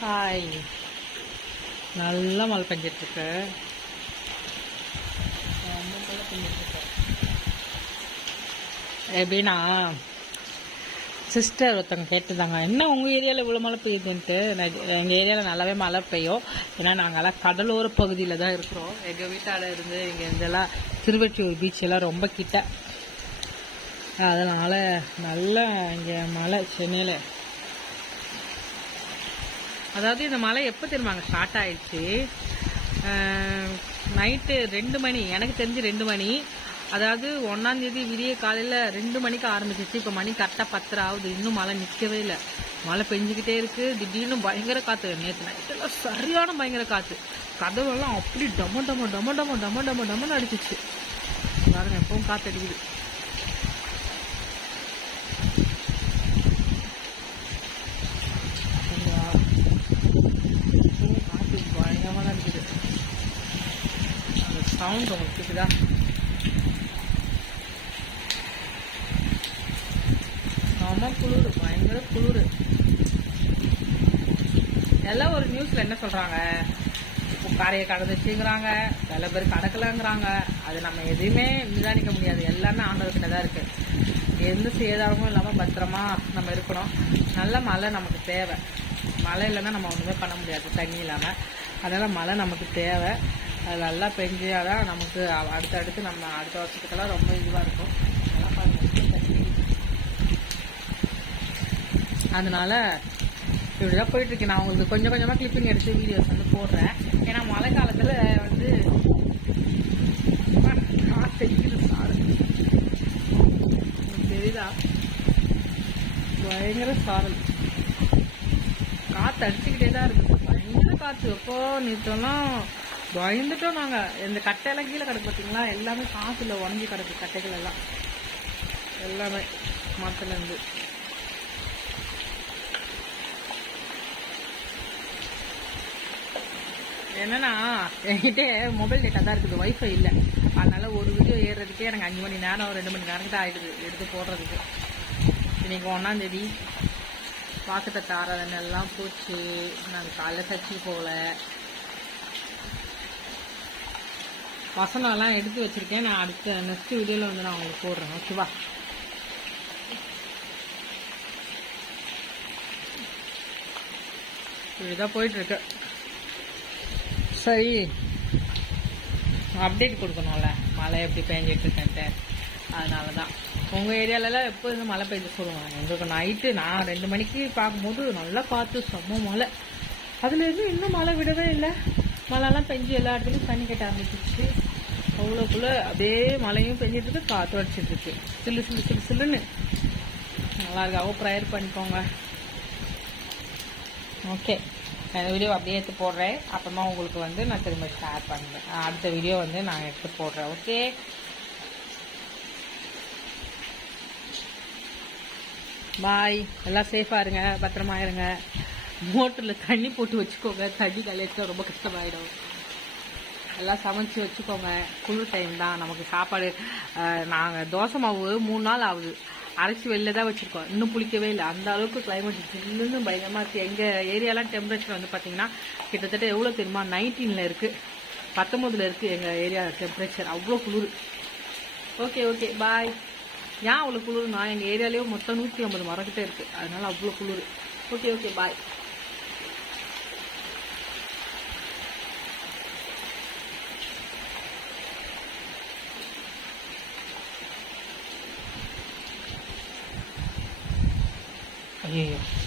Hi நல்லா மழை பெஞ்சிட்ருக்கு ரொம்ப மழை பெஞ்சிட்ருக்கு எப்படின்னா சிஸ்டர் ஒருத்தவங்க கேட்டுருந்தாங்க என்ன உங்கள் ஏரியாவில் இவ்வளோ மழை பெய்யுதுன்ட்டு? எங்கள் ஏரியாவில் நல்லாவே மழை பெய்யும். ஏன்னா நாங்கள்லாம் கடலோர பகுதியில் தான் இருக்கிறோம். எங்கள் வீட்டால் இருந்து இங்கே இருந்தெல்லாம் திருவெற்றியூர் பீச் எல்லாம் ரொம்ப கிட்ட. அதனால் நல்லா இங்கே மழை சென்னையில் அதாவது இந்த மழை எப்போ தெரியுமாங்க ஸ்டார்ட் ஆயிடுச்சு? நைட்டு ரெண்டு மணி. எனக்கு தெரிஞ்சு ரெண்டு மணி. அதாவது ஒன்றாந்தேதி விடிய காலையில் ரெண்டு மணிக்கு ஆரம்பிச்சிச்சு. இப்போ மணி கரெக்டாக பத்தரை ஆகுது. இன்னும் மழை நிற்கவே இல்லை. மழை பெஞ்சிக்கிட்டே இருக்குது திடீர்னு பயங்கர காற்று நேற்று நைட்டெல்லாம் சரியான பயங்கர காற்று கதவெல்லாம் அப்படி டம டம டம டம டம டம டமன்னு அடிச்சிச்சு. பாருங்க எப்பவும் காற்று அடிக்குது சரிங்களா? இப்பவும் காற்று பயங்கரமா தான் அடிக்குது அந்த சவுண்ட் உங்களுக்கு கேக்குதா செம குளிர் பயங்கர குளிர் எல்லாம் ஒரு நியூஸில் என்ன சொல்கிறாங்க இப்போ கரையை கடந்துச்சுங்கிறாங்க சில பேர் கடக்கலங்கிறாங்க அது நம்ம எதையுமே நிதானிக்க முடியாது. எல்லாமே ஆண்டவர்கிட்ட தான் இருக்குது எந்த சேதாரமும் இல்லாமல் பத்திரமா நம்ம இருக்கணும். நல்ல மழை நமக்கு தேவை. மழை இல்லைன்னா நம்ம ஒன்றுமே பண்ண முடியாது. தண்ணி இல்லாமல் அதனால் மழை நமக்கு தேவை. அது நல்லா பெஞ்சாதான் நமக்கு அடுத்தடுத்து நம்ம அடுத்த வருஷத்துக்கெல்லாம் ரொம்ப இதுவாக இருக்கும். அதெல்லாம் இப்படி தான் அதனால போயிட்டு நான் உங்களுக்கு கொஞ்சம் கொஞ்சமாக கிளிப்பிங் எடுத்து வீடியோஸ் வந்து போடுறேன். ஏன்னா மழை காலத்தில் வந்து தெரியுதா பயங்கர சாரல். காற்று அடிச்சுக்கிட்டே தான் இருக்கு. பயங்கர காற்று எப்போ நேற்றெல்லாம் பயந்துட்டோம் நாங்கள் இந்த கட்டையெல்லாம் கீழே கிடக்கு பார்த்தீங்களா எல்லாமே காத்துல உடஞ்சி கிடக்கு கட்டைகள் எல்லாம். எல்லாமே மரத்துலேருந்து என்னன்னா என்கிட்ட மொபைல் டேட்டா தான் இருக்குது ஒய்ஃபை இல்லை. அதனால ஒரு வீடியோ ஏறுறதுக்கே எனக்கு அஞ்சு மணி நேரம் ரெண்டு மணி நேரம் தான் ஆயிடுது எடுத்து போடுறதுக்கு. இன்னைக்கு ஒன்றாந்தேதி தேதி தாரதன் எல்லாம் போச்சு. நாங்கள் காலைல சர்ச்சுக்கு போகல. வசனம்லாம் எடுத்து வச்சுருக்கேன். நான் அடுத்த நெக்ஸ்ட் வீடியோவில் வந்து நான் உங்களுக்கு போடுறேன். ஓகேவா இப்படிதான் போயிட்டுருக்கு. சரி. அப்டேட் கொடுக்கணும்ல. மழை எப்படி பேஞ்சிட்டுருக்கேன்ட்டு அதனால தான் உங்கள் ஏரியாலலாம் எப்போ இருந்து மழை பெய்ஞ்சு சொல்லுவாங்க. எங்களுக்கு நைட்டு நான் ரெண்டு மணிக்கு பார்க்கும்போது நல்லா காற்று செம்ம மழை. அதுலேருந்து இன்னும் மழை விடவே இல்லை. மழைலாம் பெஞ்சு எல்லா இடத்துலையும் தண்ணி கட்ட ஆரம்பிச்சிச்சு அவ்வளோக்குள்ள அப்படியே மழையும் பெஞ்சிட்டு இருக்கு காற்று அடிச்சிட்டு இருக்கு சில்லு சில்லு சில்லு சில்லுன்னு. நல்லா இருக்காவோ ப்ரேயர் பண்ணிக்கோங்க. ஓகே அந்த வீடியோ அப்படியே எடுத்து போடுறேன். அப்புறமா உங்களுக்கு வந்து நான் திரும்ப ஷேர் பண்ணுறேன் அடுத்த வீடியோ வந்து நான் எடுத்து போடுறேன். ஓகே பாய் எல்லாம் சேஃபாக இருங்க. பத்திரமா இருங்க. மோட்டரில் தண்ணி போட்டு வச்சுக்கோங்க. தண்ணி கலையிட்டு ரொம்ப கஷ்டமாயிடும். எல்லாம் சமைச்சு வச்சுக்கோங்க. குளிர் டைம் தான். நமக்கு சாப்பாடு நாங்கள் தோசை மாவு மூணு நாள் ஆகுது. அரைச்சி வெளில தான் வச்சுருக்கோம். இன்னும் புளிக்கவே இல்லை. அந்த அளவுக்கு கிளைமேட் ஜில்லுன்னு பயங்கரமாக இருக்குது எங்கள் ஏரியாலாம் டெம்பரேச்சர் வந்து பார்த்தீங்கன்னா கிட்டத்தட்ட எவ்வளோ தெரியுமா? நைன்டீனில் இருக்குது பத்தொம்போதில் இருக்குது எங்கள் ஏரியா டெம்பரேச்சர் அவ்வளோ குளிர். ஓகே ஓகே பாய் ஏன் அவ்வளோ குளிர்னா எங்கள் ஏரியாலேயே மொத்தம் நூற்றி ஐம்பது மரம் கிட்டே இருக்குது அதனால் அவ்வளோ குளிர். Okay okay bye 哎！